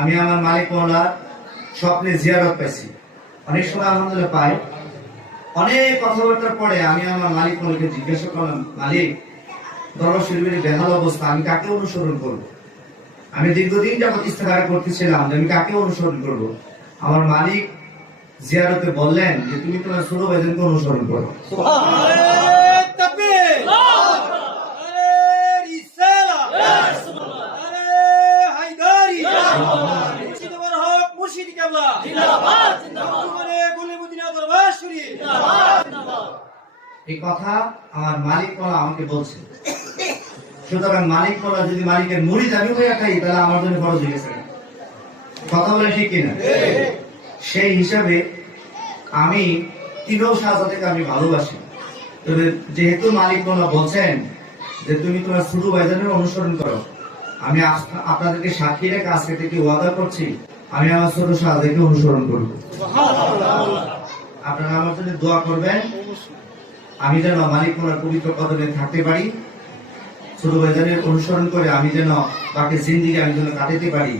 আমি আমার মালিক মওলার স্বপ্নে জিয়ারত পাইছি। অনেক সময় আলহামদুলিল্লাহ পাই। অনেক কথাবার্তার পরে আমি আমার মালিক মওলাকে জিজ্ঞাসা করলাম, মালিক, দরবার শরীফের বেহাল অবস্থা, আমি কাকে অনুসরণ করব? আমি দীর্ঘদিন যাবত ইস্তেখারা করতেছিলাম যে আমি কাকে অনুসরণ করব। আমার মালিক জিয়ারতে বললেন যে তুমি তোমার ছোট ভাইজানকে অনুসরণ করো। এই কথা আমার মালিক মওলা আমাকে বলছে। সুতরাং মালিক মওলা যদি মালিকের মুরিদ আমি হয়ে খাই, তাহলে আমার জন্য খরচ হয়ে গেছে। কথা বলে ঠিক কিনা? সেই হিসাবে আমি তিনও শাহজাদেকে আমি ভালোবাসি। তবে যেহেতু মালিক মওলা বলছেন যে তুমি তোমার ছোট ভাইজানের অনুসরণ করো, আমি আপনাদেরকে সাক্ষী রেখে আজকে থেকে ওয়াদা করছি আমি আমার ছোট শাহজাদেকে অনুসরণ করব। আপনারা আমার জন্য দোয়া করবেন, আমি যেন মালিক মওলার পবিত্র কদমে থাকতে পারি, ছোট ভাইজানের অনুসরণ করে আমি যেন বাকি জিন্দেগি আমি যেন কাটাতে পারি।